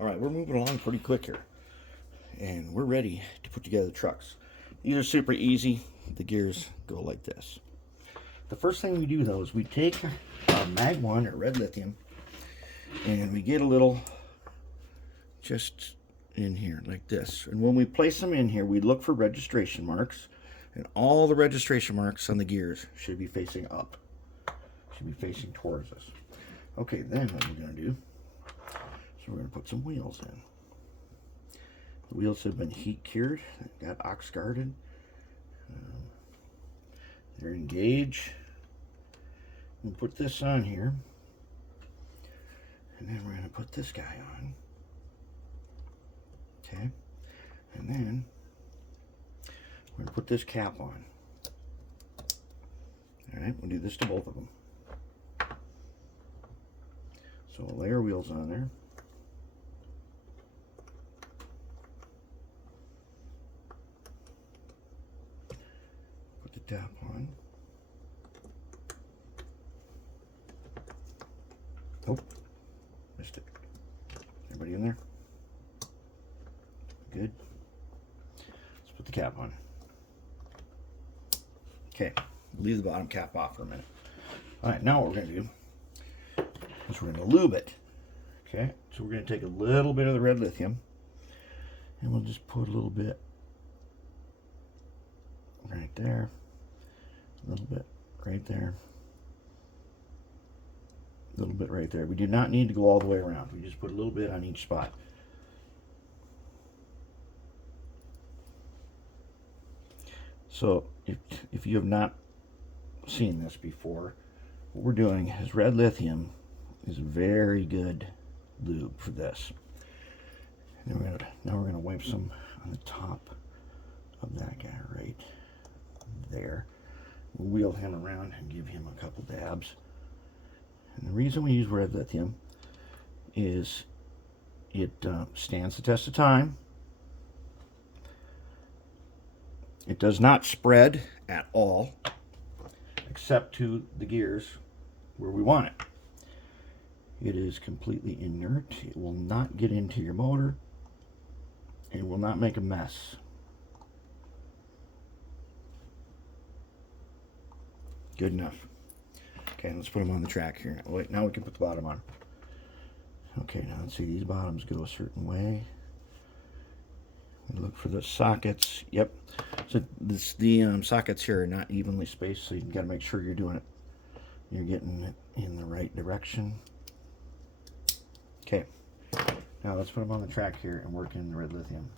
All right, we're moving along pretty quick here, and we're ready to put together the trucks. These are super easy. The gears go like this. The first thing we do though is we take our Mag 1 or red lithium and we get a little just in here like this. And when we place them in here, we look for registration marks, and all the registration marks on the gears should be facing up, should be facing towards us. Okay, then what we're going to do, so we're going to put some wheels in. The wheels have been heat cured, got ox guarded. They're engaged. We'll put this on here, and then we're going to put this guy on. Okay, and then we're going to put this cap on. All right, we'll do this to both of them. So we'll lay our wheels on there. Put the top on. Oh, missed it. Everybody in there? Good. Let's put the cap on. Okay, leave the bottom cap off for a minute. All right, now what we're going to do is we're going to lube it. Okay, so we're going to take a little bit of the red lithium, and we'll just put a little bit right there, a little bit right there, a little bit right there. We do not need to go all the way around. We just put a little bit on each spot. So if you have not seen this before, what we're doing is red lithium is a very good lube for this. And now we're gonna wipe some on the top of that guy right there. We'll wheel him around and give him a couple dabs. And the reason we use red lithium is it stands the test of time. It does not spread at all, except to the gears where we want it. It is completely inert. It will not get into your motor. It will not make a mess. Good enough. Okay, let's put them on the track here. Wait, now we can put the bottom on. Okay, now let's see, these bottoms go a certain way. We look for the sockets. Yep. So the sockets here are not evenly spaced, so you got to make sure you're doing it. You're getting it in the right direction. Okay. Now let's put them on the track here and work in the red lithium.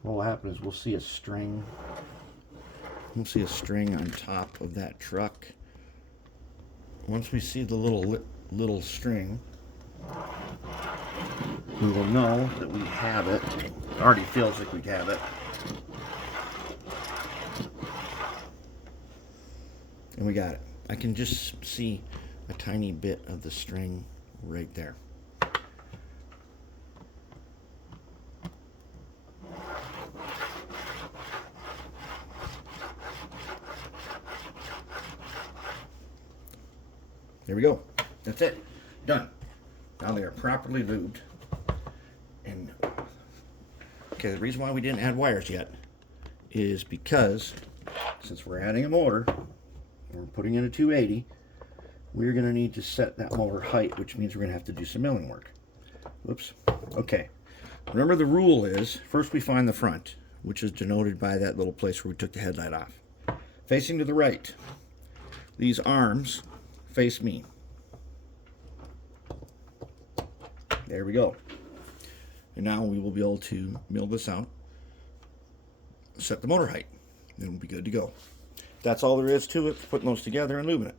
What will happen is we'll see a string. We'll see a string on top of that truck. Once we see the little string, we will know that we have it. It already feels like we have it. And we got it. I can just see a tiny bit of the string right there. There we go. That's it. Done. Now they are properly lubed. And okay, the reason why we didn't add wires yet is because since we're adding a motor, we're putting in a 280, we're going to need to set that motor height, which means we're going to have to do some milling work. Whoops. Okay. Remember the rule is, first we find the front, which is denoted by that little place where we took the headlight off. Facing to the right. These arms face me. There we go. And now we will be able to mill this out, set the motor height, and we'll be good to go. That's all there is to it, putting those together and lubing it.